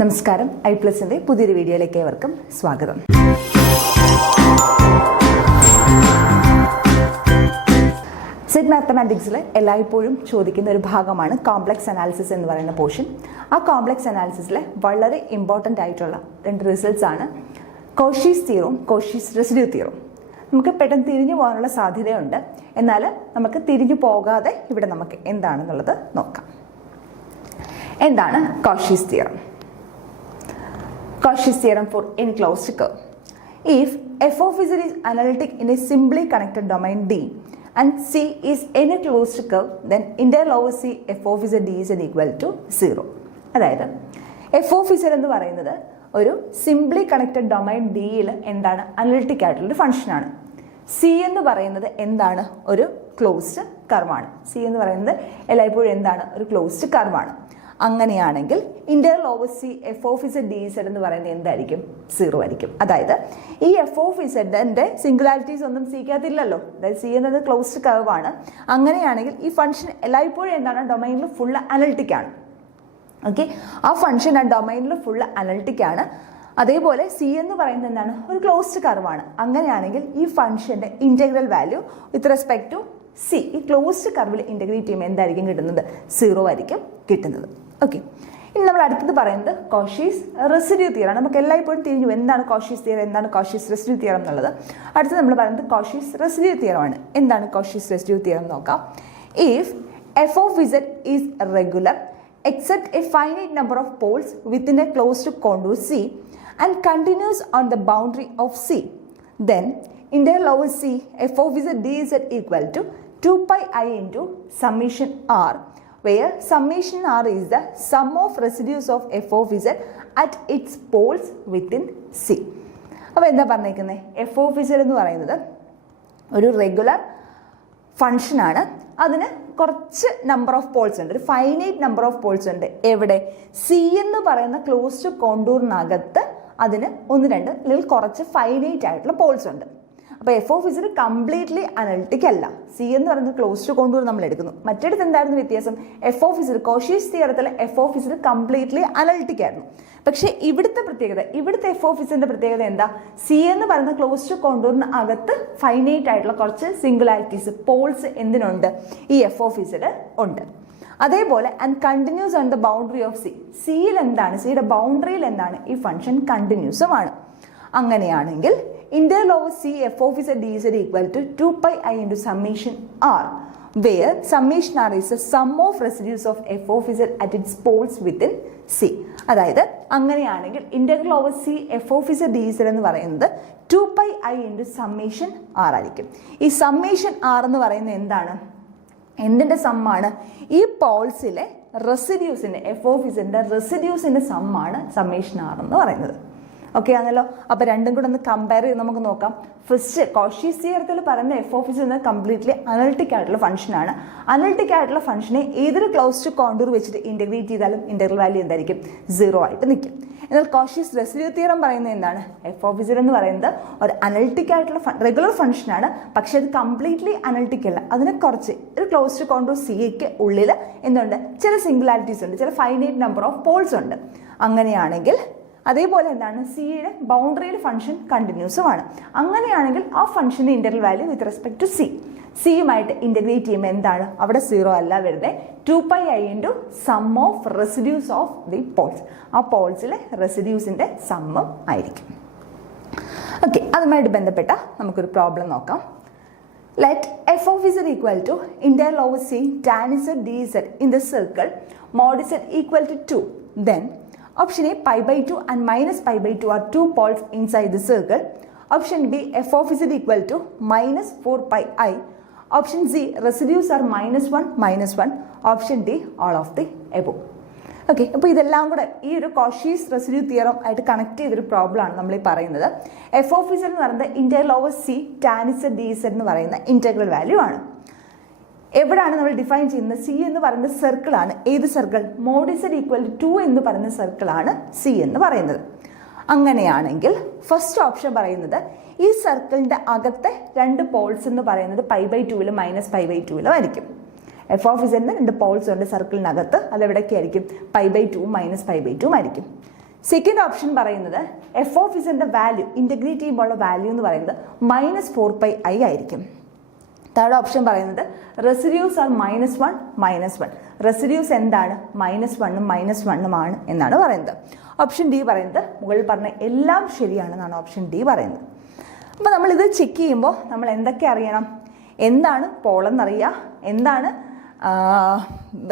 നമസ്കാരം. iPlusന്റെ പുതിയൊരു വീഡിയോയിലേക്ക് ഏവർക്കും സ്വാഗതം. സെറ്റ് മാത്തമാറ്റിക്സിൽ എല്ലായ്പ്പോഴും ചോദിക്കുന്ന ഒരു ഭാഗമാണ് കോംപ്ലക്സ് അനാലിസിസ് എന്ന് പറയുന്ന പോർഷൻ. ആ കോംപ്ലക്സ് അനാലിസിസിലെ വളരെ ഇമ്പോർട്ടൻ്റ് ആയിട്ടുള്ള രണ്ട് റിസൾട്ട്സ് ആണ് കോഷീസ് തിയറവും കോഷീസ് റെസിഡ്യൂ തിയറവും. നമുക്ക് പെട്ടെന്ന് തിരിഞ്ഞു പോകാനുള്ള സാധ്യതയുണ്ട്. എന്നാൽ നമുക്ക് തിരിഞ്ഞു പോകാതെ ഇവിടെ നമുക്ക് എന്താണെന്നുള്ളത് നോക്കാം. എന്താണ് Cauchy's theorem? Cauchy's theorem for enclosed curve. If f of z is analytic in a simply connected domain D and C is any closed curve, then integral over C f of z dz equal to 0. അതായത് f of z എന്ന് പറയുന്നത് ഒരു simply connected domain ഡിയിൽ എന്താണ് analytic ആയിട്ടുള്ളൊരു ഫംഗ്ഷനാണ്. C എന്ന് പറയുന്നത് എന്താണ്? ഒരു ക്ലോസ്ഡ് കർവാണ്. സി എന്ന് പറയുന്നത് എല്ലായ്പ്പോഴും എന്താണ്? ഒരു ക്ലോസ്ഡ് കർവാണ്. അങ്ങനെയാണെങ്കിൽ integral over C F of Z D Z എന്ന് പറയുന്നത് എന്തായിരിക്കും? 0 ആയിരിക്കും. അതായത് ഈ എഫ് ഓഫ് ഇസഡിന്റെ സിംഗുലാരിറ്റീസ് ഒന്നും സിക്കകത്തില്ലല്ലോ. അതായത് സി എന്നത് ക്ലോസ്ഡ് കർവ് ആണ്. അങ്ങനെയാണെങ്കിൽ ഈ ഫംഗ്ഷൻ എല്ലായ്പ്പോഴും എന്താണ്? ഡൊമൈനിൽ ഫുള്ള് അനലിറ്റിക് ആണ്. ഓക്കെ, ആ ഫംഗ്ഷൻ ആ ഡൊമൈനിൽ ഫുള്ള് അനലിറ്റിക് ആണ്. അതേപോലെ സി എന്ന് പറയുന്നത് എന്താണ്? ഒരു ക്ലോസ്ഡ് കർവാണ്. അങ്ങനെയാണെങ്കിൽ ഈ ഫംഗ്ഷന്റെ integral value with respect to C ഈ ക്ലോസ്ഡ് കർവിൽ ഇന്റഗ്രേറ്റ് ചെയ്യുമ്പോൾ എന്തായിരിക്കും കിട്ടുന്നത്? 0 ആയിരിക്കും കിട്ടുന്നത്. ഓക്കെ, ഇനി നമ്മൾ അടുത്തത് പറയുന്നത് കോഷീസ് റെസിഡ്യൂ തിയറാണ്. നമുക്ക് എല്ലായ്പ്പോഴും തിരിഞ്ഞു എന്താണ് കോഷീസ് തിയറം, എന്താണ് കോഷീസ് റെസിഡ്യൂ തിയറം എന്നുള്ളത്. അടുത്തത് നമ്മൾ പറയുന്നത് കോഷീസ് റെസിഡ്യൂ തിയറമാണ്. എന്താണ് കോഷീസ് റെസിഡ്യൂ തിയറം നോക്കാം. If F of Z is regular except a finite number of poles within a closed contour C and continues on the boundary of C, then integral over C f of z dz equal to 2 pi I into summation r, where summation r is the sum of residues of f of z at its poles within C. അപ്പോൾ എന്താ പറഞ്ഞേക്കുന്നത്? F of Z എന്ന് പറയുന്നത് ഒരു regular ഫംഗ്ഷനാണ്. അതിന് കുറച്ച് number of Paul's ഉണ്ട്, ഒരു ഫൈനൈറ്റ് നമ്പർ ഓഫ് പോൾസ് ഉണ്ട്. എവിടെ? സി എന്ന് പറയുന്ന ക്ലോസ്ഡ് കോണ്ടൂറിനകത്ത് അതിന് 1, 2 അല്ലെങ്കിൽ കുറച്ച് ഫൈനൈറ്റ് ആയിട്ടുള്ള പോൾസ് ഉണ്ട്. അപ്പോൾ F of Z completely analytic അല്ല. സി എന്ന് പറയുന്നത് ക്ലോസ്ഡ് കോണ്ടൂർ നമ്മൾ എടുക്കുന്നു. മറ്റേടത്ത് എന്തായിരുന്നു വ്യത്യാസം? എഫ് ഓഫ് ഇസഡ് കോഷീസ് തിയറത്തിൽ F of Z completely analytic ആയിരുന്നു. പക്ഷേ ഇവിടുത്തെ പ്രത്യേകത, ഇവിടുത്തെ എഫ് ഓഫ് ഇസഡിന്റെ പ്രത്യേകത എന്താ? സി എന്ന് പറയുന്ന ക്ലോസ്ഡ് കോണ്ടൂറിന് അകത്ത് ഫൈനൈറ്റ് ആയിട്ടുള്ള കുറച്ച് സിംഗുലാരിറ്റീസ് പോൾസ് എന്തിനുണ്ട്? ഈ എഫ് ഓഫ് ഇസഡ് ഉണ്ട്. അതേപോലെ and continuous on the boundary of C. സിയിൽ എന്താണ്? സിയുടെ ബൗണ്ടറിയിൽ എന്താണ്? ഈ ഫംഗ്ഷൻ കണ്ടിന്യൂസുമാണ്. അങ്ങനെയാണെങ്കിൽ integral over C F of Z D Z equal to 2 pi I into summation r, where summation r is the sum of residues of f of z at its poles within C. അതായത് അങ്ങനെയാണെങ്കിൽ integral over C F of Z D Z എന്ന് പറയുന്നത് 2 pi I into summation r ആയിരിക്കും. ഈ summation r എന്ന് പറയുന്നത് എന്താണ്? എന്തിന്റെ സമ്മാണ്? ഈ പോൾസിലെ റെസിഡ്യൂസിന്റെ എഫ് ഓഫ് ഇസഡിന്റെ റെസിഡ്യൂസിന്റെ സമ്മാണ് സമ്മേഷൻ r എന്ന് പറയുന്നത്. ഓക്കെ ആണല്ലോ. അപ്പോൾ രണ്ടും കൂടെ ഒന്ന് കമ്പയർ ചെയ്ത് നമുക്ക് നോക്കാം. ഫസ്റ്റ് കോഷീസ് തിയറത്തിൽ പറയുന്ന എഫ് ഓഫ് ഇസഡ് എന്നത് കംപ്ലീറ്റ്ലി അനലിറ്റിക് ആയിട്ടുള്ള ഫംഗ്ഷനാണ്. അനലിറ്റിക് ആയിട്ടുള്ള ഫംഗ്ഷനെ ഏതൊരു ക്ലോസ്ഡ് കോണ്ടൂർ വെച്ചിട്ട് ഇന്റഗ്രേറ്റ് ചെയ്താലും ഇന്റഗ്രൽ വാല്യൂ എന്തായിരിക്കും? 0 ആയിട്ട് നിൽക്കും. എന്നാൽ കോഷീസ് റെസിഡ്യൂ തിയറം പറയുന്നത് എന്താണ്? എഫ് ഓഫ് ഇസഡ് എന്ന് പറയുന്നത് ഒരു അനലിറ്റിക് ആയിട്ടുള്ള റെഗുലർ ഫംഗ്ഷനാണ്. പക്ഷെ അത് കംപ്ലീറ്റ്ലി അനലിറ്റിക് അല്ല. അതിനെ കുറച്ച് ഒരു ക്ലോസ്ഡ് കോണ്ടൂർ സിക്ക് ഉള്ളിൽ എന്തുണ്ട്? ചില സിംഗുലാരിറ്റീസ് ഉണ്ട്, ചില ഫൈനൈറ്റ് നമ്പർ ഓഫ് പോൾസ് ഉണ്ട്. അങ്ങനെയാണെങ്കിൽ അതേപോലെ എന്താണ്? സിയുടെ ബൗണ്ടറിയിൽ ഫംഗ്ഷൻ കണ്ടിന്യൂസുമാണ്. അങ്ങനെയാണെങ്കിൽ ആ ഫംഗ്ഷന്റെ integral value with respect to C, സിയുമായിട്ട് ഇന്റഗ്രേറ്റ് ചെയ്യുമ്പോൾ എന്താണ്? അവിടെ 0 അല്ല വരുന്നത് 2 pi I into sum of residues of the poles. ആ പോൾസിലെ റെസിഡ്യൂസിന്റെ സമ്മം ആയിരിക്കും. ഓക്കെ, അതുമായിട്ട് ബന്ധപ്പെട്ട നമുക്കൊരു പ്രോബ്ലം നോക്കാം. Let F of Z equal to integral over C tan Z D Z in the circle mod Z equal to 2. Then option A pi by 2 and minus pi by 2 are two poles inside the circle. Option B f of z equal to minus 4 pi I. Option C residues are -1 -1. Option D all of the above. Okay, അപ്പോൾ ഇതെല്ലാം കൂടെ ഈ ഒരു Cauchy's residue theorem ആയിട്ട് connect ചെയ്തൊരു problem ആണ് നമ്മൾ ഈ പറയുന്നത്. എഫ് ഓഫ് ഇസഡ് എന്ന് പറയുന്നത് integral over C tan Z D Z എന്ന് പറയുന്ന ഇന്റഗ്രൽ വാല്യൂ ആണ്. എവിടെയാണ് നമ്മൾ ഡിഫൈൻ ചെയ്യുന്നത്? സി എന്ന് പറയുന്ന സർക്കിൾ ആണ്. ഏത് circle? Mod Z equal to 2 എന്ന് പറയുന്ന സർക്കിൾ ആണ് സി എന്ന് പറയുന്നത്. അങ്ങനെയാണെങ്കിൽ ഫസ്റ്റ് ഓപ്ഷൻ പറയുന്നത് ഈ സർക്കിളിന്റെ അകത്തെ 2 പോൾസ് എന്ന് പറയുന്നത് pi by 2 minus pi by 2 ആയിരിക്കും. എഫ് ഓഫ് ഇസഡിന് 2 പോൾസ് ഉണ്ട് സർക്കിളിനകത്ത്. അതെവിടേക്ക് ആയിരിക്കും? pi by 2 minus pi by 2 ആയിരിക്കും. സെക്കൻഡ് ഓപ്ഷൻ പറയുന്നത് എഫ് ഓഫ് ഇസഡിന്റെ വാല്യൂ ഇന്റഗ്രേറ്റ് ചെയ്യുമ്പോൾ വാല്യൂ എന്ന് പറയുന്നത് -4πi ആയിരിക്കും. തേർഡ് ഓപ്ഷൻ പറയുന്നത് റെസിഡ്യൂസ് ആർ -1 റെസിഡ്യൂസ് എന്താണ് -1ഉം -1ഉമാണ് എന്നാണ് പറയുന്നത്. ഓപ്ഷൻ ഡി പറയുന്നത് മുകളിൽ പറഞ്ഞ എല്ലാം ശരിയാണെന്നാണ് ഓപ്ഷൻ ഡി പറയുന്നത്. അപ്പോൾ നമ്മളിത് ചെക്ക് ചെയ്യുമ്പോൾ നമ്മൾ എന്തൊക്കെ അറിയണം? എന്താണ് പോളെന്നറിയുക, എന്താണ്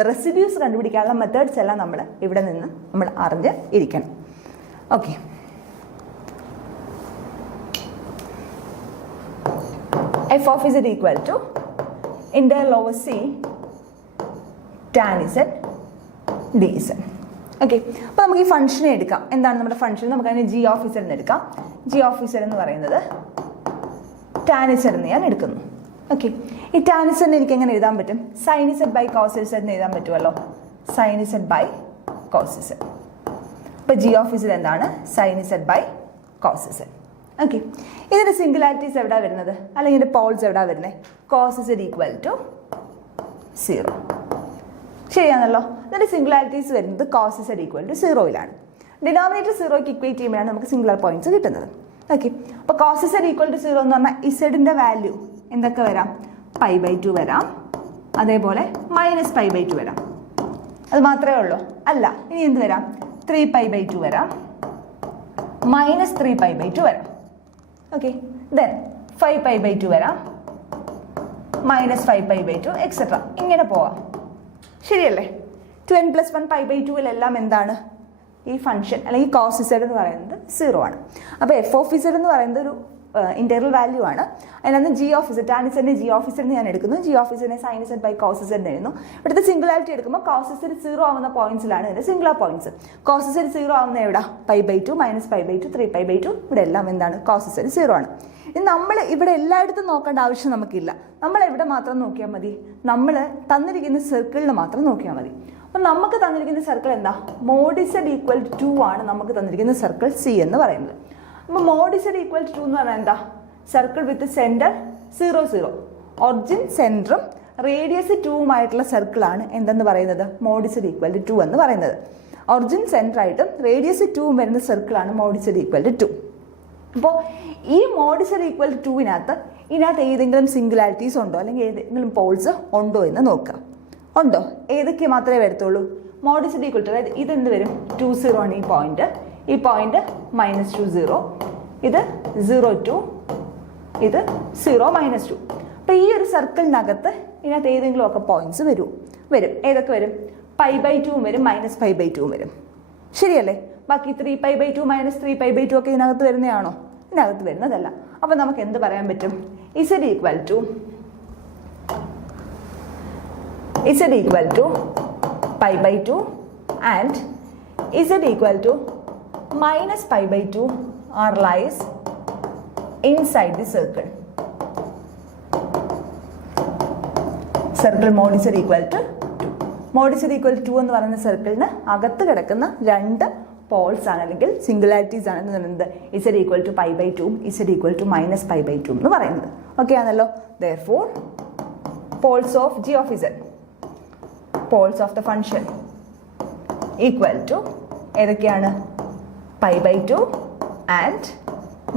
റെസിഡ്യൂസ് കണ്ടുപിടിക്കാനുള്ള മെത്തേഡ്സ് എല്ലാം നമ്മൾ ഇവിടെ നിന്ന് നമ്മൾ അറിഞ്ഞ് ഇരിക്കണം. Okay, F of Z equal to integral over C tan Z D Z. Okay, അപ്പോൾ നമുക്ക് ഈ ഫംഗ്ഷനെ എടുക്കാം. എന്താണ് നമ്മുടെ ഫംഗ്ഷൻ? നമുക്ക് അതിന് ജി ഓഫ് ഇസഡ് എന്ന് എടുക്കാം. ജി ഓഫ് ഇസഡ് എന്ന് പറയുന്നത് ടാൻ ഇസഡ് എന്ന് ഞാൻ എടുക്കുന്നു. ഓക്കെ, ഈ ടാൻ ഇസഡിനെ എനിക്ക് എങ്ങനെ എഴുതാൻ പറ്റും? Sine Z by cos Z എന്ന് എഴുതാൻ പറ്റുമല്ലോ. Sine Z by cos Z. അപ്പോൾ ജി ഓഫ് ഇസഡ് എന്താണ്? Sine Z by cos Z. Okay, ഇതിന്റെ സിംഗുലാരിറ്റീസ് എവിടെയാണ് വരുന്നത്, അല്ലെങ്കിൽ ഇതിന്റെ പോൾസ് എവിടെയാണ് വരുന്നത്? Cos Z equal to 0. ശരിയാണല്ലോ. ഇതിന്റെ സിംഗുലാരിറ്റീസ് വരുന്നത് കോസ് ഇസഡ് ഈക്വൽ ടു 0യിലാണ്. ഡിനോമിനേറ്റർ 0ക്ക് ഇക്വേറ്റ് ചെയ്യുമ്പോഴാണ് നമുക്ക് സിംഗുലർ പോയിന്റ്സ് കിട്ടുന്നത്. ഓക്കെ, അപ്പോൾ കോസ് ഇസഡ് ഈക്വൽ ടു 0 എന്ന് പറഞ്ഞാൽ ഇസഡിന്റെ വാല്യൂ എന്തൊക്കെ വരാം? π/2 വരാം, അതേപോലെ -π/2 വരാം. അത് മാത്രമേ ഉള്ളൂ? അല്ല, ഇനി എന്ത് വരാം? 3π/2 വരാം, -3π/2 വരാം. ഓക്കെ, ദെൻ 5π/2 വരാം, -5π/2 എക്സെട്ര. ഇങ്ങനെ പോവാം. ശരിയല്ലേ? 2n + 1 π/2 എന്താണ്? ഈ ഫംഗ്ഷൻ അല്ലെങ്കിൽ കോസ് ഇസഡ് എന്ന് പറയുന്നത് 0 ആണ്. അപ്പോൾ എഫ് ഓഫ് ഇസഡ് എന്ന് പറയുന്നത് ഒരു ഇന്റഗ്രൽ വാല്യൂ ആണ്. അതിനകത്ത് ജി ഓഫ് ഇസഡ്, ടാൻ ഇസഡിനെ ജി ഓഫ് ഇസഡ് ഞാൻ എടുക്കുന്നു, ജി ഓഫ് ഇസഡിനെ sine Z by cos Z എഴുതുന്നു. ഇവിടുത്തെ സിംഗുലാരിറ്റി എടുക്കുമ്പോൾ കോസ് ഇസഡ് 0 ആവുന്ന പോയിന്റ്സിലാണ് ഇതിന്റെ സിംഗുലർ പോയിന്റ്സ്. കോസ് ഇസഡ് 0 ആവുന്ന എവിടെ? π/2, -π/2, 3π/2. ഇവിടെ എല്ലാം എന്താണ്? കോസ് ഇസഡ് 0 ആണ്. ഇനി നമ്മൾ ഇവിടെ എല്ലായിടത്തും നോക്കേണ്ട ആവശ്യം നമുക്കില്ല. നമ്മൾ എവിടെ മാത്രം നോക്കിയാൽ മതി? നമ്മൾ തന്നിരിക്കുന്ന സർക്കിളിന് മാത്രം നോക്കിയാൽ മതി. അപ്പം നമുക്ക് തന്നിരിക്കുന്ന സർക്കിൾ എന്താ? മോഡ് ഇസഡ് ഈക്വൽ ടു 2 ആണ് നമുക്ക് തന്നിരിക്കുന്ന സർക്കിൾ സി എന്ന് പറയുന്നത്. അപ്പോൾ മോഡ് ഇസഡ് ഈക്വൽ ടു 2 എന്ന് പറഞ്ഞാൽ എന്താ? Circle with centre 0, 0. ഒറിജിൻ സെന്ററും റേഡിയസ് 2ഉമായിട്ടുള്ള സർക്കിളാണ് എന്തെന്ന് പറയുന്നത്? മോഡ് ഇസഡ് ഈക്വൽ ടു 2 എന്ന് പറയുന്നത്. ഒറിജിൻ സെന്റർ ആയിട്ടും റേഡിയസ് 2ഉം വരുന്ന സർക്കിളാണ് മോഡ് ഇസഡ് ഈക്വൽ ടു 2. അപ്പോൾ ഈ മോഡ് ഇസഡ് ഈക്വൽ ടു 2വിനകത്ത് ഏതെങ്കിലും സിംഗുലാരിറ്റീസ് ഉണ്ടോ, അല്ലെങ്കിൽ ഏതെങ്കിലും പോൾസ് ഉണ്ടോ എന്ന് നോക്കുക. ഉണ്ടോ? ഏതൊക്കെ മാത്രമേ വരത്തുള്ളൂ? മോഡ് ഇസഡ് ഈക്വൽ ടു, അതായത് ഇതെന്ത് വരും? 2, 0 ആണ് ഈ പോയിന്റ് -2, 0. ഇത് 0, 2. ഇത് 0, -2. അപ്പോൾ ഈ ഒരു സർക്കിളിനകത്ത് ഇതിനകത്ത് ഏതെങ്കിലും ഒക്കെ പോയിന്റ്സ് വരും. ഏതൊക്കെ വരും? π/2 വരും, -π/2 വരും. ശരിയല്ലേ? ബാക്കി 3π/2, -3π/2 ഒക്കെ ഇതിനകത്ത് വരുന്നതാണോ? ഇതിനകത്ത് വരുന്നതല്ല. അപ്പോൾ നമുക്ക് എന്ത് പറയാൻ പറ്റും? Z equal to π/2 and z equal to -π/2 are lies inside the circle. Circle mod z equal to 2. Mod z equal to 2 എന്ന് പറയുന്ന സർക്കിളിന് അകത്ത് കിടക്കുന്ന രണ്ട് പോൾസ് ആണ്, അല്ലെങ്കിൽ സിംഗുലാരിറ്റീസ് ആണ് z equal to π/2, z equal to -π/2 എന്ന് പറയുന്നത്. ഓക്കെ ആണല്ലോ? Therefore, poles of g of z, poles of the function equal to ഏതൊക്കെയാണ്? π/2 and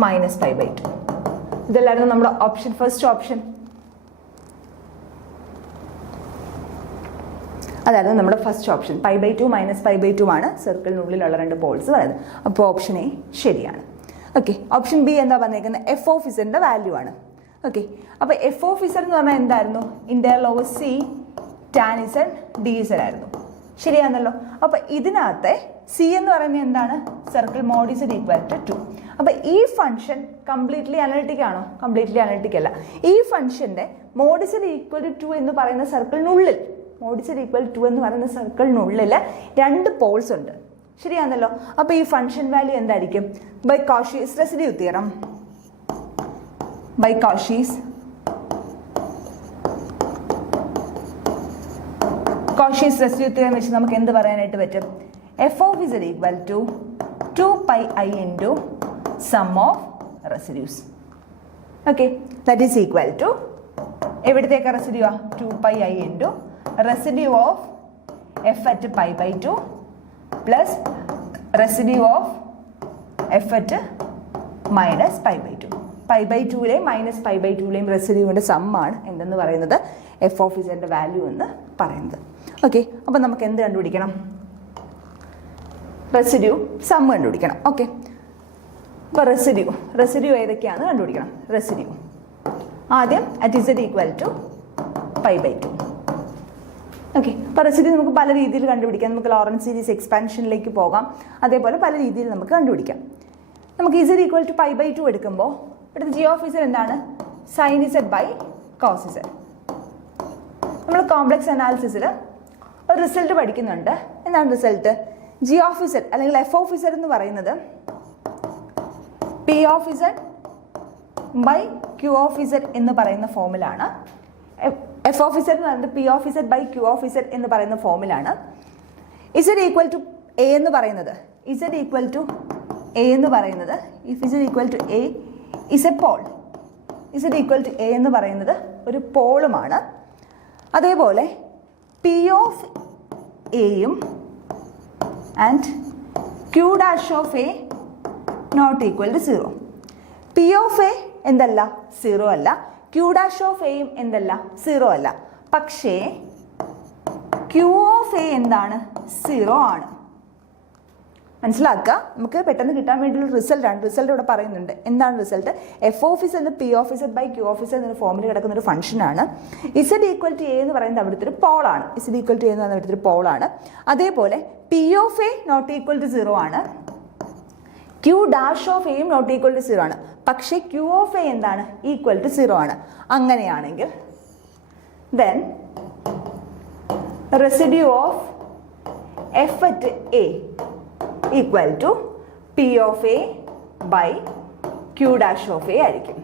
-π/2. ഇതെല്ലായിരുന്നു നമ്മുടെ ഓപ്ഷൻ, ഫസ്റ്റ് ഓപ്ഷൻ. അതായിരുന്നു നമ്മുടെ ഫസ്റ്റ് ഓപ്ഷൻ. π/2 -π/2 ആണ് സർക്കിളിനുള്ളിലുള്ള രണ്ട് പോൾസ് പറയുന്നത്. അപ്പോൾ ഓപ്ഷൻ എ ശരിയാണ്. ഓക്കെ, ഓപ്ഷൻ ബി എന്താ പറഞ്ഞേക്കുന്നത്? എഫ് ഓഫ് ഇസഡിന്റെ വാല്യൂ ആണ്. ഓക്കെ, അപ്പോൾ എഫ് ഓഫ് ഇസഡ് എന്ന് പറഞ്ഞാൽ എന്തായിരുന്നു? Integral over C tan Z D Z ആയിരുന്നു. ശരിയാണല്ലോ? അപ്പോൾ ഇതിനകത്തെ സി എന്ന് പറയുന്നത് എന്താണ്? Circle mod Z equal to 2. അപ്പോൾ ഈ ഫംഗ്ഷൻ കംപ്ലീറ്റ്ലി അനലിറ്റിക് ആണോ? കംപ്ലീറ്റ്ലി അനലിറ്റിക് അല്ല. ഈ ഫംഗ്ഷന്റെ മോഡ് ഇസഡ് ഈക്വൽ ടു 2 എന്ന് പറയുന്ന സർക്കിളിനുള്ളിൽ, മോഡ് ഇസഡ് ഈക്വൽ 2 എന്ന് പറയുന്ന സർക്കിളിനുള്ളിൽ രണ്ട് പോൾസ് ഉണ്ട്. ശരിയാണല്ലോ? അപ്പോൾ ഈ ഫംഗ്ഷൻ വാല്യൂ എന്തായിരിക്കും? By Cauchy's residue theorem, by Cauchy's residue theorem വെച്ച് നമുക്ക് എന്ത് പറയാനായിട്ട് പറ്റും? F of Z equal to 2πi into sum of residues. Okay, that is equal to എവിടത്തേക്ക് റെസിഡ്യൂ ആ? 2πi into residue of F at π/2 plus residue of F at minus pi by two. Pi by ടൂലെയും minus pi by ടൂലെയും റെസിഡ്യൂവിൻ്റെ സമ്മാണ് എന്തെന്ന് പറയുന്നത് F of ഇസഡിൻ്റെ value എന്ന് പറയുന്നത്. ഓക്കെ, അപ്പം നമുക്ക് എന്ത് കണ്ടുപിടിക്കണം? റെസിഡ്യൂ സം കണ്ടുപിടിക്കണം. ഓക്കെ, അപ്പോൾ റെസിഡ്യൂ ഏതൊക്കെയാണെന്ന് കണ്ടുപിടിക്കണം. റെസിഡ്യൂ ആദ്യം at Z equal to pi by two. Okay, അപ്പോൾ റെസിഡ്യൂ നമുക്ക് പല രീതിയിൽ കണ്ടുപിടിക്കാം. നമുക്ക് ലോറൻസ് സീരീസ് എക്സ്പാൻഷനിലേക്ക് പോകാം. അതേപോലെ പല രീതിയിൽ നമുക്ക് കണ്ടുപിടിക്കാം. നമുക്ക് Z equal to pi by two എടുക്കുമ്പോൾ ഇവിടുത്തെ ജി ഓഫ് ഇസഡ് എന്താണ്? Sine Z by cos Z. നമ്മൾ കോംപ്ലക്സ് അനാലിസിസിൽ ഒരു റിസൾട്ട് പഠിക്കുന്നുണ്ട്. എന്താണ് റിസൾട്ട്? ജി ഓഫ് ഇസഡ് അല്ലെങ്കിൽ എഫ് ഓഫ് ഇസഡ് എന്ന് പറയുന്നത് P of Z by Q of Z എന്ന് പറയുന്ന ഫോമിലാണ്. എഫ് ഓഫ് ഇസഡ് എന്ന് പറയുന്നത് P of Z by Q of Z എന്ന് പറയുന്ന ഫോമിലാണ്. ഇസഡ് ഈക്വൽ ടു എ എന്ന് പറയുന്നത് ഇസഡ് ഈക്വൽ ടു എ എന്ന് പറയുന്നത് if Z equal to A is a pole. Z equal to A എന്ന് പറയുന്നത് ഒരു പോളുമാണ്. അതേപോലെ പി ഓഫ് എയും and Q dash of A not equal to 0. P of A എന്തല്ല? 0 അല്ല. ക്യൂ ഡാഷ് ഓഫ് എയും എന്തല്ല? 0 അല്ല. പക്ഷേ ക്യൂ ഓഫ് എ എന്താണ്? 0 ആണ്. മനസ്സിലാക്കുക, നമുക്ക് പെട്ടെന്ന് കിട്ടാൻ വേണ്ടിയുള്ള റിസൾട്ടാണ്. റിസൾട്ട് ഇവിടെ പറയുന്നുണ്ട്. എന്താണ് റിസൾട്ട്? എഫ് ഓഫ് ഇസ് എന്ന് P of Z by Q of Z എന്നൊരു ഫോമിൽ കിടക്കുന്ന ഒരു ഫംഗ്ഷനാണ്. ഇസഡ് ഈക്വൽ ടു എ എന്ന് പറയുന്നത് അവിടുത്തെ ഒരു പോളാണ്. ഇസഡ് ഈക്വൽ ടു എ എന്ന് പറയുന്നത് അവിടുത്തെ ഒരു പോളാണ്. അതേപോലെ P of A not equal to 0 ആണ്. ക്യൂ ഡാഷ് ഓഫ് എയും നോട്ട് ഈക്വൽ ടു 0 ആണ്. പക്ഷേ ക്യൂ ഓഫ് എ എന്താണ്? ഈക്വൽ ടു 0 ആണ്. അങ്ങനെയാണെങ്കിൽ then residue of F at A equal to P of A by Q dash of A ആയിരിക്കും.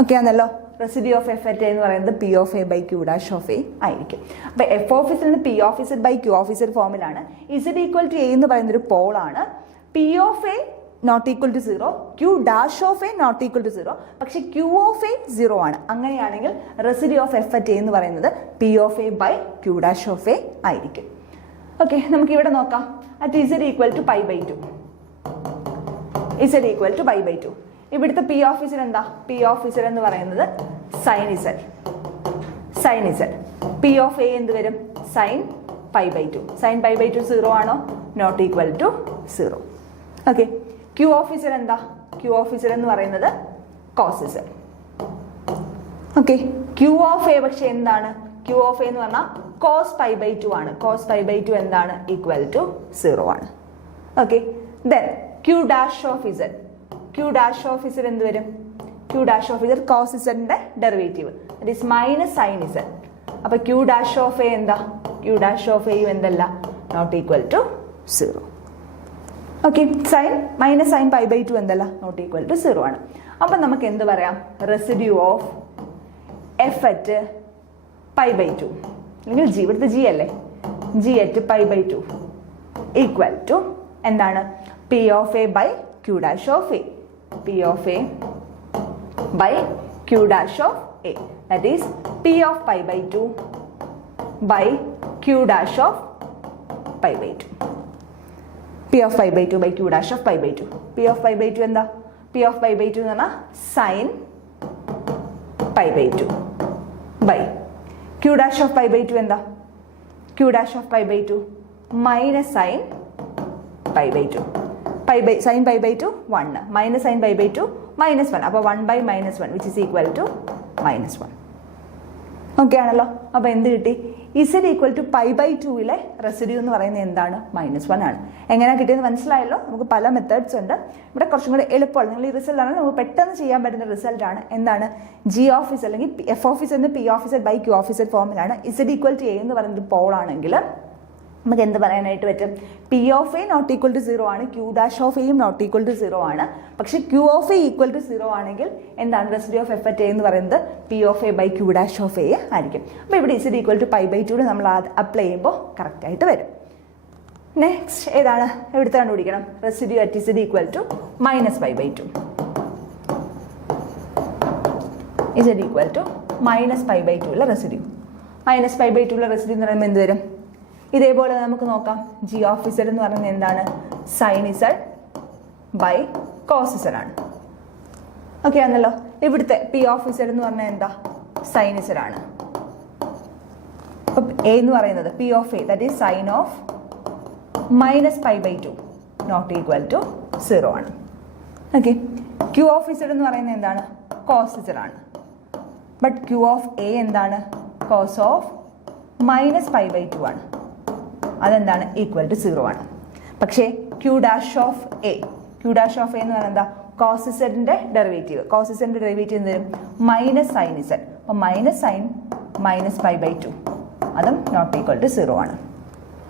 Okay ആണല്ലോ? Residue of F at A എന്ന് പറയുന്നത് P of A by Q dash of A ആയിരിക്കും. അപ്പോൾ F of Z P of Z by Q of Z ഫോമിലാണ്. Z equal to A എന്ന് പറയുന്ന ഒരു പോളാണ്. P of A not equal to 0, Q dash of A not equal to 0, പക്ഷേ Q of A 0 ആണ്. അങ്ങനെയാണെങ്കിൽ residue of F at A എന്ന് പറയുന്നത് P of A by Q dash of A ആയിരിക്കും. ഓക്കെ, നമുക്ക് ഇവിടെ നോക്കാം. At Z equal to pi by two. Z equal to pi by two. ഇവിടുത്തെ പി ഓഫ് ഇസഡ് എന്താ? പി ഓഫ് ഇസഡ് എന്ന് പറയുന്നത് sine Z. Sine Z. P of A എന്ത് വരും? Sine pi by two. Sine pi by two 0 ആണോ? Not equal to 0. Okay, Q of Z എന്താ? Q of Z എന്ന് പറയുന്നത് cos Z. Okay, Q of A പക്ഷെ എന്താണ്? Q of A എന്ന് പറഞ്ഞാൽ കോസ് പൈ ബൈ ടു ആണ്. Cos pi by two എന്താണ്? ഈക്വൽ ടു 0 ആണ്. Okay, then Q dash of Z. Q dash of Z എന്ത് വരും? Q dash of Z cos ഇസഡിന്റെ derivative, that is minus sine Z. അപ്പൊ Q dash of A എന്താ? Q dash of എയും എന്തല്ല? Not equal to 0. Okay, sine minus sine pi by two എന്തല്ല? Not equal to 0 ആണ്. അപ്പം നമുക്ക് എന്ത് പറയാം? Residue of F at pi by two അല്ലെങ്കിൽ ജി, ഇവിടുത്തെ ജി അല്ലേ, G at pi by two equal to എന്താണ്? P of A by Q dash of A. P of A by Q dash of A, that is P of pi by two by Q dash of pi by two. P of pi by two by Q dash of pi by two. P of pi by two എന്താ? P of pi by to എന്ന് പറഞ്ഞാൽ sine pi by two by Q dash of pi by two എന്താ? Q dash of pi by two minus sine pi by two. Sine pi by two 1, minus sine pi by two -1. അപ്പോൾ 1 by -1 which is equal to -1. Okay ആണല്ലോ? അപ്പോൾ എന്ത് കിട്ടി? Z equal to pi by ടുവിലെ residue എന്ന് പറയുന്നത് എന്താണ്? -1 ആണ്. എങ്ങനെയാണ് കിട്ടിയെന്ന് മനസ്സിലായല്ലോ? നമുക്ക് പല മെത്തേഡ്സ് ഉണ്ട്. ഇവിടെ കുറച്ചും കൂടെ എളുപ്പമാണ്. നിങ്ങൾ ഈ റിസൾട്ട് ആണ് നമുക്ക് പെട്ടെന്ന് ചെയ്യാൻ പറ്റുന്ന റിസൾട്ടാണ്. എന്താണ്? ജി ഓഫ് ഇസഡ് അല്ലെങ്കിൽ എഫ് ഓഫ് ഇസഡ് എന്ന് P of Z by Q of Z ഫോമിലാണ്. ഇസഡ് ഈക്വൽ ടു എ എന്ന് പറയുന്നത് പോളാണെങ്കിൽ നമുക്ക് എന്ത് പറയാനായിട്ട് പറ്റും? P of A not equal to 0 ആണ്. ക്യൂ ഡാഷ് ഓഫ് എയും നോട്ട് ഈക്വൽ ടു 0 ആണ്. പക്ഷേ Q of A equal to 0 ആണെങ്കിൽ എന്താണ്? Residue of F at A എന്ന് പറയുന്നത് P of A by Q dash of A ആയിരിക്കും. അപ്പോൾ ഇവിടെ Z equal to pi by two നമ്മൾ അപ്ലൈ ചെയ്യുമ്പോൾ കറക്റ്റായിട്ട് വരും. നെക്സ്റ്റ് ഏതാണ്? എവിടുത്തെ കണ്ടുപിടിക്കണം? Residue at Z equal to minus pi by two. Z equal to minus pi by two ഉള്ള residue. Minus pi by two ഉള്ള റെസിഡ്യൂ എന്ന് പറയുമ്പോൾ എന്ത് വരും? ഇതേപോലെ നമുക്ക് നോക്കാം. ജി ഓഫ് ഇസഡ് എന്ന് പറയുന്നത് എന്താണ്? Sine Z by cos Z ആണ്. ഓക്കെ ആണല്ലോ. ഇവിടുത്തെ പി ഓഫ് ഇസഡ് എന്ന് പറഞ്ഞാൽ എന്താ? സൈൻ ഇസഡ് ആണ്. അപ്പം എ എന്ന് പറയുന്നത് P of A that is sine of -π/2 not equal to 0 ആണ്. ഓക്കെ. ക്യൂ ഓഫ് ഇസഡ് എന്ന് പറയുന്നത് എന്താണ്? കോസ് ഇസഡ് ആണ്. ബട്ട് ക്യൂ ഓഫ് എ എന്താണ്? കോസ് ഓഫ് -π/2 ആണ്. അതെന്താണ്? ഈക്വൽ ടു 0 ആണ്. പക്ഷേ ക്യൂ ഡാഷ് ഓഫ് എ എന്ന് പറയുന്നത് എന്താ? കോസ് ഇസഡിന്റെ ഡെറിവേറ്റീവ്. കോസ് ഇസഡിന്റെ ഡെറിവേറ്റീവ് എന്ത് വരും? Minus sine Z. അപ്പം മൈനസ് സൈൻ -π/2 അതും നോട്ട് ഈക്വൽ ടു 0 ആണ്.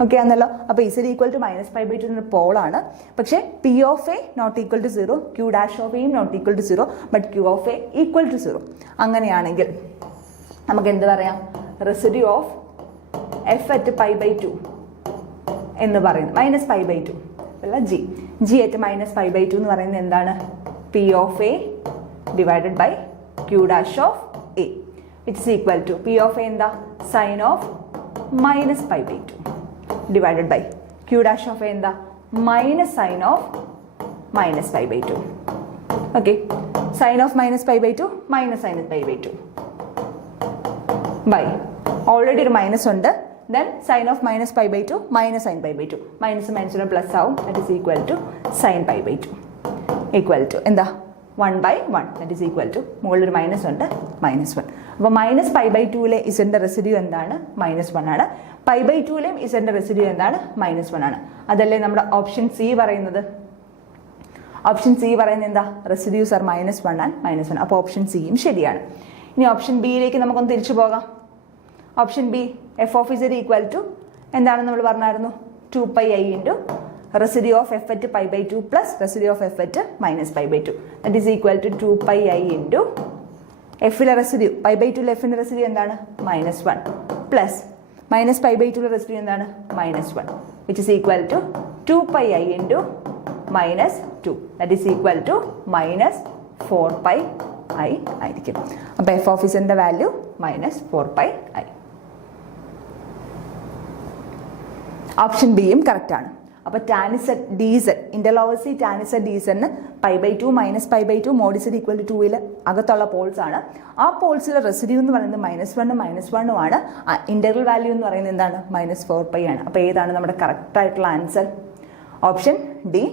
ഓക്കെ ആണല്ലോ. അപ്പോൾ ഇസഡ് ഈക്വൽ ടു -π/2 എന്ന പോളാണ്. പക്ഷേ P of A not equal to 0, Q dash of എയും not equal to 0, but Q of A equal to 0. അങ്ങനെയാണെങ്കിൽ നമുക്ക് എന്ത് പറയാം? റെസിഡ്യൂ ഓഫ് എഫ് അറ്റ് π/2 എന്ന് പറയുന്നത് -π/2 അല്ല ജി അറ്റ് -π/2 എന്ന് പറയുന്നത് എന്താണ്? P of A divided by Q dash of A it's equal to P of A എന്താ? Sine of -π/2 divided by Q dash of A എന്താ? Minus sine of -π/2. Okay. Sine of -π/2 minus sine π/2 by already ഒരു minus ഉണ്ട്. Then sine of -π/2 minus sine π/2 minus plus ആവും. That is equal to sine π/2 equal to എന്താ? 1/1 that is equal to മുകളിലൊരു minus ഉണ്ട് -1. അപ്പോൾ -π/2ലെ ഇസഡിന്റെ residue എന്താണ്? -1 ആണ്. π/2ലെയും ഇസഡിന്റെ residue എന്താണ്? -1 ആണ്. അതല്ലേ നമ്മുടെ ഓപ്ഷൻ സി പറയുന്നത്? ഓപ്ഷൻ സി പറയുന്നത് എന്താ? Residues are -1 and -1. അപ്പോൾ ഓപ്ഷൻ സിയും ശരിയാണ്. ഇനി ഓപ്ഷൻ ബിയിലേക്ക് നമുക്കൊന്ന് തിരിച്ചു പോകാം. Option B F of Z equal to എന്താണെന്ന് നമ്മൾ പറഞ്ഞായിരുന്നു? 2πi into residue of F at π/2 plus residue of F at -π/2 that is equal to 2πi into എഫിലെ റെസിഡ്യൂ π/2ലെ എഫിന്റെ റെസിഡ്യൂ എന്താണ്? -1 പ്ലസ് -π/2ലെ റെസിഡ്യൂ എന്താണ്? -1 which is equal to 2πi into -2 that is equal to -4πi ആയിരിക്കും. അപ്പോൾ F of ഇസഡിന്റെ value -4πi. Option ബിയും കറക്റ്റ് ആണ്. അപ്പോൾ tan z dz ഇന്റർലോവസി tan z dz π/2 -π/2 mod z equal to 2ൽ അകത്തുള്ള പോൾസ് ആണ്. ആ പോൾസിലെ റെസിഡ്യൂ എന്ന് പറയുന്നത് -1 ആണ്. ഇന്റഗ്രൽ വാല്യൂ എന്ന് പറയുന്നത് എന്താണ്? -4π ആണ്. അപ്പോൾ ഏതാണ് നമ്മുടെ കറക്റ്റ് ആയിട്ടുള്ള answer? Option D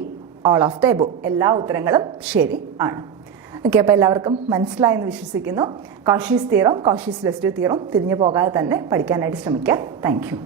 all of the above. എല്ലാ ഉത്തരങ്ങളും ശരി ആണ്. ഓക്കെ. അപ്പോൾ എല്ലാവർക്കും മനസ്സിലായെന്ന് വിശ്വസിക്കുന്നു. Cauchy's theorem, Cauchy's residue theorem തിരിഞ്ഞു പോകാതെ തന്നെ പഠിക്കാനായിട്ട് ശ്രമിക്കുക. Thank you.